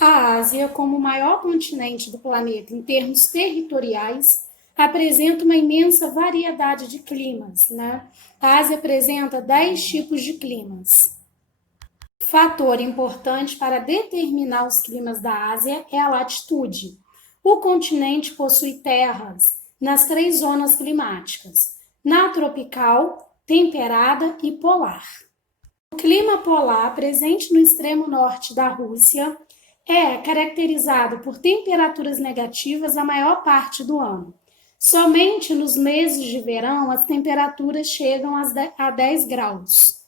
A Ásia, como o maior continente do planeta em termos territoriais, apresenta uma imensa variedade de climas, né? A Ásia apresenta 10 tipos de climas. Fator importante para determinar os climas da Ásia é a latitude. O continente possui terras nas 3 zonas climáticas: na tropical, temperada e polar. O clima polar, presente no extremo norte da Rússia, é caracterizado por temperaturas negativas a maior parte do ano. Somente nos meses de verão as temperaturas chegam a 10 graus.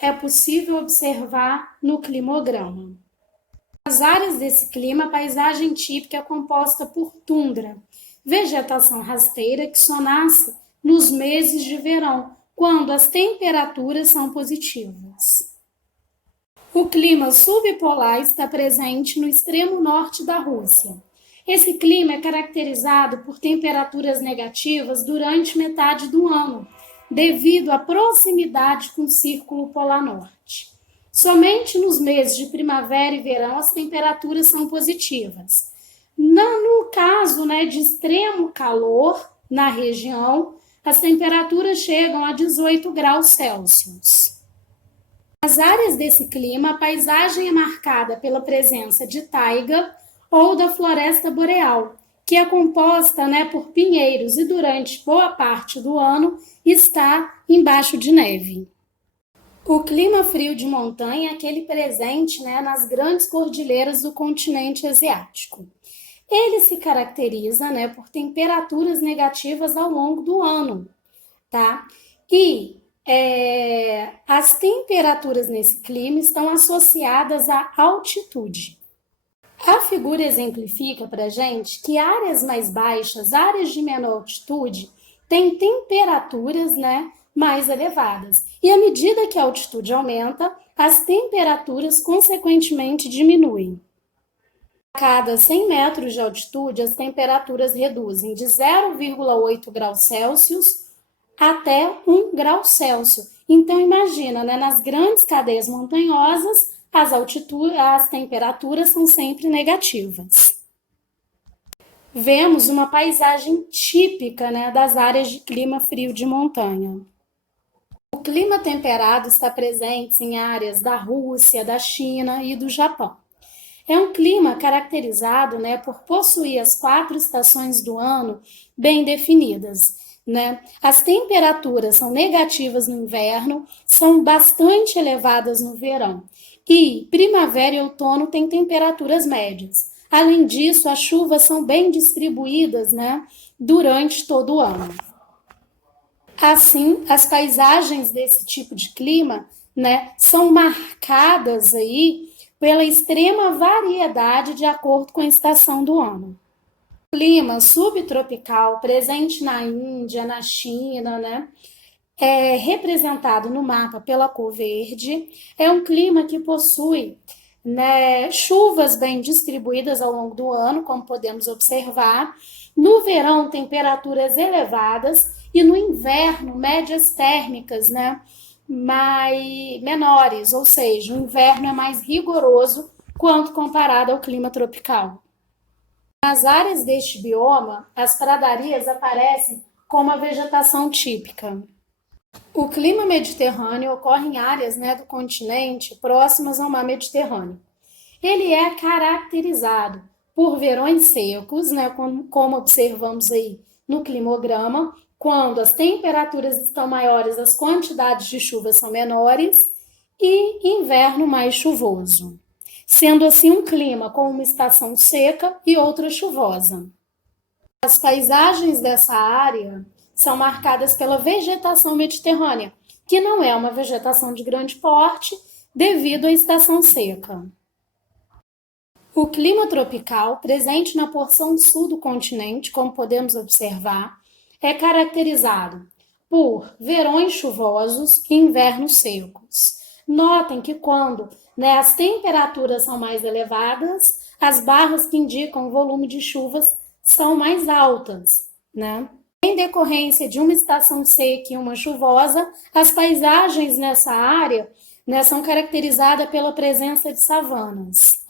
É possível observar no climograma. Nas áreas desse clima, a paisagem típica é composta por tundra, vegetação rasteira que só nasce nos meses de verão, quando as temperaturas são positivas. O clima subpolar está presente no extremo norte da Rússia. Esse clima é caracterizado por temperaturas negativas durante metade do ano, devido à proximidade com o Círculo Polar Norte. Somente nos meses de primavera e verão as temperaturas são positivas. No caso de extremo calor na região, as temperaturas chegam a 18 graus Celsius. Nas áreas desse clima, a paisagem é marcada pela presença de taiga ou da floresta boreal, que é composta por pinheiros e durante boa parte do ano está embaixo de neve. O clima frio de montanha é aquele presente nas grandes cordilheiras do continente asiático. Ele se caracteriza por temperaturas negativas ao longo do ano, tá? E as temperaturas nesse clima estão associadas à altitude. A figura exemplifica para a gente que áreas mais baixas, áreas de menor altitude, têm temperaturas mais elevadas. E à medida que a altitude aumenta, as temperaturas consequentemente diminuem. A cada 100 metros de altitude, as temperaturas reduzem de 0,8 graus Celsius até 1 grau Celsius. Então, imagina, nas grandes cadeias montanhosas, as temperaturas são sempre negativas. Vemos uma paisagem típica das áreas de clima frio de montanha. O clima temperado está presente em áreas da Rússia, da China e do Japão. É um clima caracterizado por possuir as 4 estações do ano bem definidas. As temperaturas são negativas no inverno, são bastante elevadas no verão. E primavera e outono têm temperaturas médias. Além disso, as chuvas são bem distribuídas durante todo o ano. Assim, as paisagens desse tipo de clima são marcadas aí pela extrema variedade de acordo com a estação do ano. O clima subtropical, presente na Índia, na China, é representado no mapa pela cor verde, é um clima que possui chuvas bem distribuídas ao longo do ano, como podemos observar. No verão, temperaturas elevadas e no inverno, médias térmicas menores, ou seja, o inverno é mais rigoroso quando comparado ao clima tropical. Nas áreas deste bioma, as pradarias aparecem como a vegetação típica. O clima mediterrâneo ocorre em áreas do continente próximas ao mar Mediterrâneo. Ele é caracterizado por verões secos, como observamos aí no climograma, quando as temperaturas estão maiores, as quantidades de chuva são menores, e inverno mais chuvoso, sendo assim um clima com uma estação seca e outra chuvosa. As paisagens dessa área são marcadas pela vegetação mediterrânea, que não é uma vegetação de grande porte devido à estação seca. O clima tropical, presente na porção sul do continente, como podemos observar, é caracterizado por verões chuvosos e invernos secos. Notem que quando as temperaturas são mais elevadas, as barras que indicam o volume de chuvas são mais altas, Em decorrência de uma estação seca e uma chuvosa, as paisagens nessa área são caracterizadas pela presença de savanas.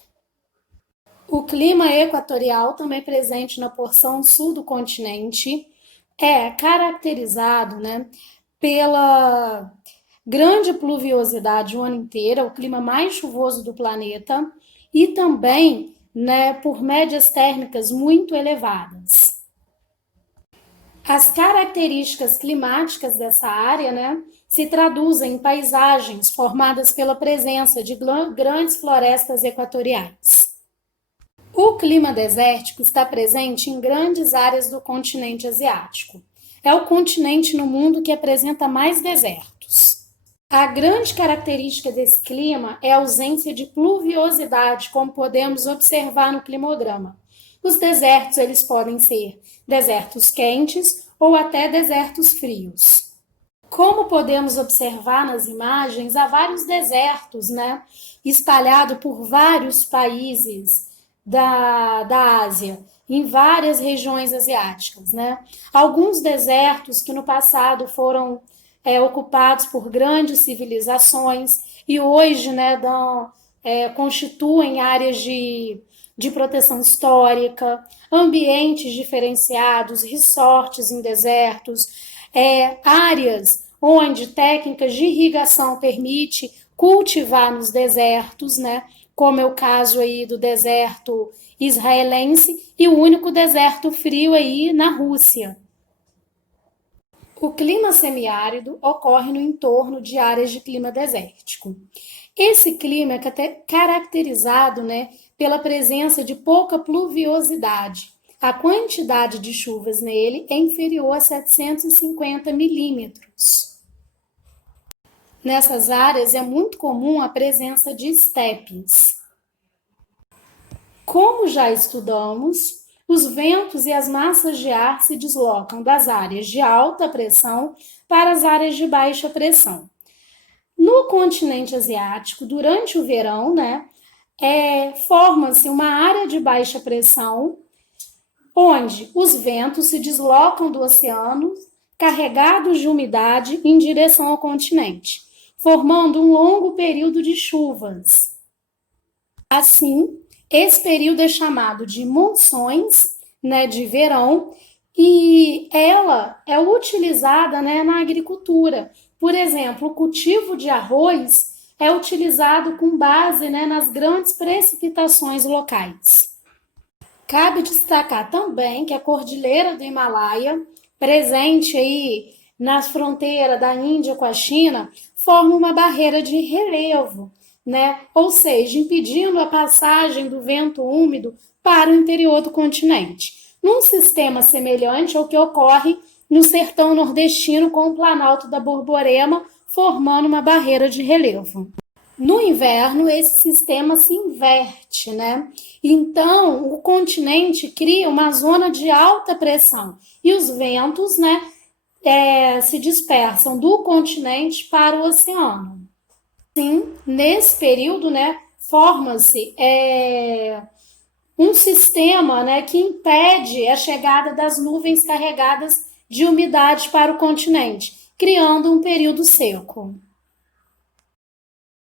clima equatorial, também presente na porção sul do continente, é caracterizado, né, pela grande pluviosidade o ano inteiro, é o clima mais chuvoso do planeta, e também, né, por médias térmicas muito elevadas. As características climáticas dessa área, né, se traduzem em paisagens formadas pela presença de grandes florestas equatoriais. O clima desértico está presente em grandes áreas do continente asiático. É o continente no mundo que apresenta mais desertos. A grande característica desse clima é a ausência de pluviosidade, como podemos observar no climograma. Os desertos eles podem ser desertos quentes ou até desertos frios. Como podemos observar nas imagens, há vários desertos, né, espalhados por vários países da Ásia, em várias regiões asiáticas, né? Alguns desertos que no passado foram ocupados por grandes civilizações e hoje, né, constituem áreas de proteção histórica, ambientes diferenciados, resorts em desertos, áreas onde técnicas de irrigação permite cultivar nos desertos, né? Como é o caso aí do deserto israelense e o único deserto frio aí na Rússia. O clima semiárido ocorre no entorno de áreas de clima desértico. Esse clima é caracterizado, né, pela presença de pouca pluviosidade. A quantidade de chuvas nele é inferior a 750 milímetros. Nessas áreas é muito comum a presença de estepes. Como já estudamos, os ventos e as massas de ar se deslocam das áreas de alta pressão para as áreas de baixa pressão. No continente asiático, durante o verão, né, forma-se uma área de baixa pressão, onde os ventos se deslocam do oceano carregados de umidade em direção ao continente, formando um longo período de chuvas. Assim, esse período é chamado de monções, né, de verão, e ela é utilizada, né, na agricultura. Por exemplo, o cultivo de arroz é utilizado com base, né, nas grandes precipitações locais. Cabe destacar também que a Cordilheira do Himalaia, presente aí na fronteira da Índia com a China, forma uma barreira de relevo, né? Ou seja, impedindo a passagem do vento úmido para o interior do continente, num sistema semelhante ao que ocorre no sertão nordestino com o Planalto da Borborema, formando uma barreira de relevo. No inverno, esse sistema se inverte, né? Então, o continente cria uma zona de alta pressão e os ventos, né, se dispersam do continente para o oceano. Sim, nesse período, né, forma-se um sistema, né, que impede a chegada das nuvens carregadas de umidade para o continente, criando um período seco.